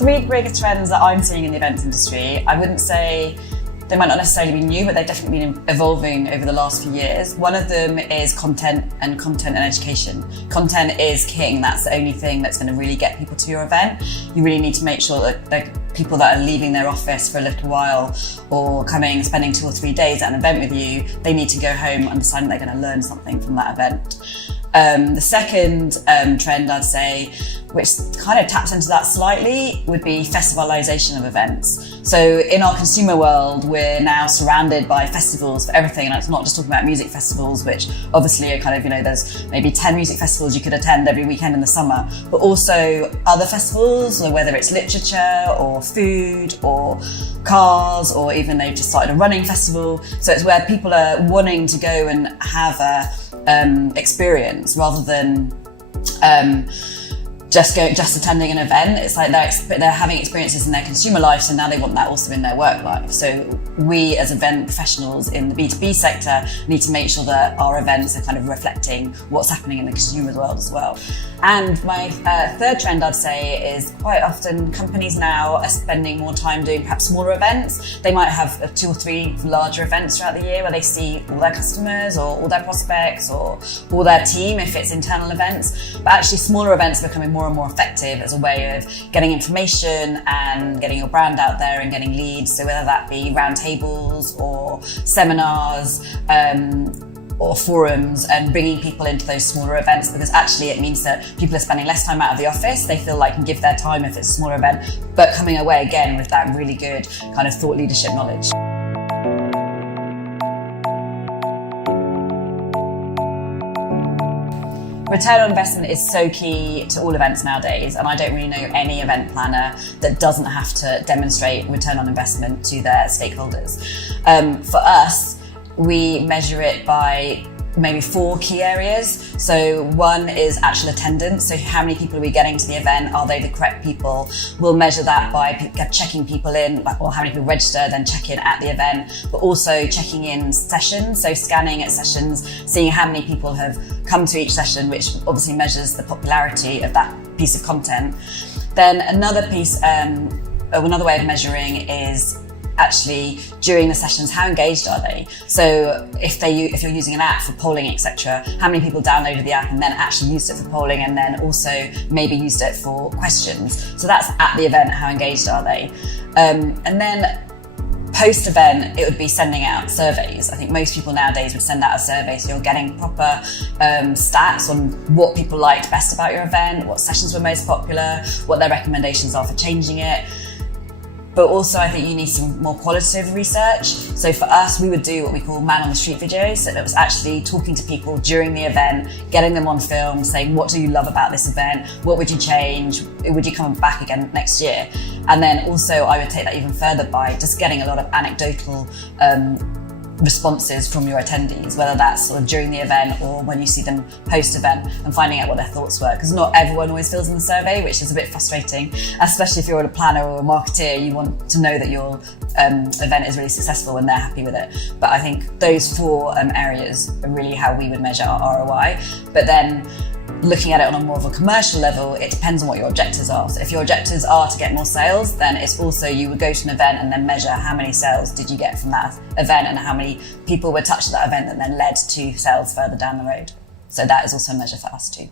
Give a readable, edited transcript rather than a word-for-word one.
three big trends that I'm seeing in the events industry. I wouldn't say they might not necessarily be new, but they've definitely been evolving over the last few years. One of them is content and education. Content is king. That's the only thing that's going to really get people to your event. You really need to make sure that the people that are leaving their office for a little while or spending 2 or 3 days at an event with you, they need to go home understanding they're going to learn something from that event. The second trend I'd say, which kind of taps into that slightly, would be festivalization of events. So in our consumer world, we're now surrounded by festivals for everything. And it's not just talking about music festivals, which obviously are kind of, there's maybe 10 music festivals you could attend every weekend in the summer, but also other festivals, whether it's literature or food or cars, or even they've just started a running festival. So it's where people are wanting to go and have a experience rather than just attending an event. It's like they're having experiences in their consumer life, so now they want that also in their work life. So we as event professionals in the B2B sector need to make sure that our events are kind of reflecting what's happening in the consumer world as well. And my third trend I'd say is quite often companies now are spending more time doing perhaps smaller events. They might have 2 or 3 larger events throughout the year where they see all their customers or all their prospects or all their team if it's internal events. But actually smaller events are becoming more and more effective as a way of getting information and getting your brand out there and getting leads. So whether that be roundtables or seminars, or forums, and bringing people into those smaller events, because actually it means that people are spending less time out of the office. They feel like can give their time if it's a smaller event, but coming away again with that really good kind of thought leadership knowledge. Return on investment is so key to all events nowadays, and I don't really know any event planner that doesn't have to demonstrate return on investment to their stakeholders. For us, we measure it by maybe 4 key areas. So one is actual attendance. So how many people are we getting to the event? Are they the correct people? We'll measure that by checking people in, or how many people register, then check in at the event, but also checking in sessions. So scanning at sessions, seeing how many people have come to each session, which obviously measures the popularity of that piece of content. Then another piece, another way of measuring is actually during the sessions, how engaged are they? So if you're using an app for polling, etc., how many people downloaded the app and then actually used it for polling, and then also maybe used it for questions? So that's at the event, how engaged are they? And then post-event, it would be sending out surveys. I think most people nowadays would send out a survey, so you're getting proper stats on what people liked best about your event, what sessions were most popular, what their recommendations are for changing it. But also I think you need some more qualitative research. So for us, we would do what we call man on the street videos. So it was actually talking to people during the event, getting them on film, saying, what do you love about this event? What would you change? Would you come back again next year? And then also I would take that even further by just getting a lot of anecdotal responses from your attendees, whether that's sort of during the event or when you see them post-event, and finding out what their thoughts were. Because not everyone always fills in the survey, which is a bit frustrating, especially if you're a planner or a marketeer. You want to know that your event is really successful and they're happy with it. But I think those 4 areas are really how we would measure our ROI. But then looking at it on a more of a commercial level, it depends on what your objectives are. So if your objectives are to get more sales, then it's also, you would go to an event and then measure how many sales did you get from that event and how many people were touched at that event that then led to sales further down the road. So that is also a measure for us too.